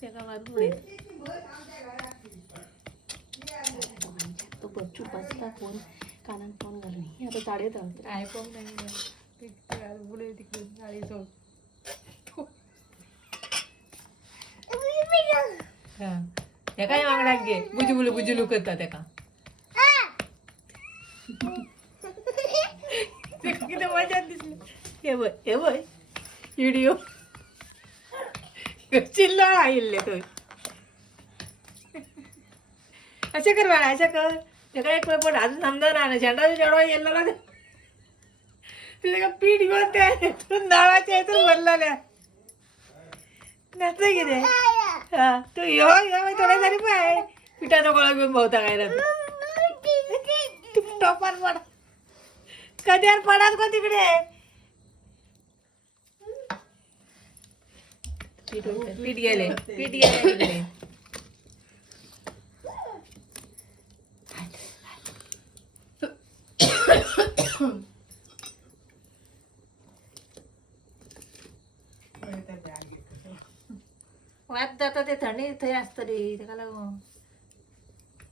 त्याका मारून उडे तो बच्चू बसता फोन कानात फोन घालून हे आता चाडेत आहोत आयफोन नाही बुडे तिकडे गाडी सोड त्या काय मागण्यात घे बुजुलू करतात त्या का किती मजा दिसली हे बघ व्हिडिओ चिल्ला राहिले तो असे कर बाळा अशा कर त्याला एक वेळ पण अजून समजा ना झेंडा जेवढा येल्ला ना तुझ्या का पीठ घेऊन त्या नाळाच्या यातून बनलेल्या नाही की रे हा तू यो थोड्या तरी पाय पिठाचा गोळा घेऊन बहुता काय ना टोपार पड कधी यार पडाल का तिकडे पीठ गेले तिकडे वाद जाता ते थंडी थंय असतं रे त्याला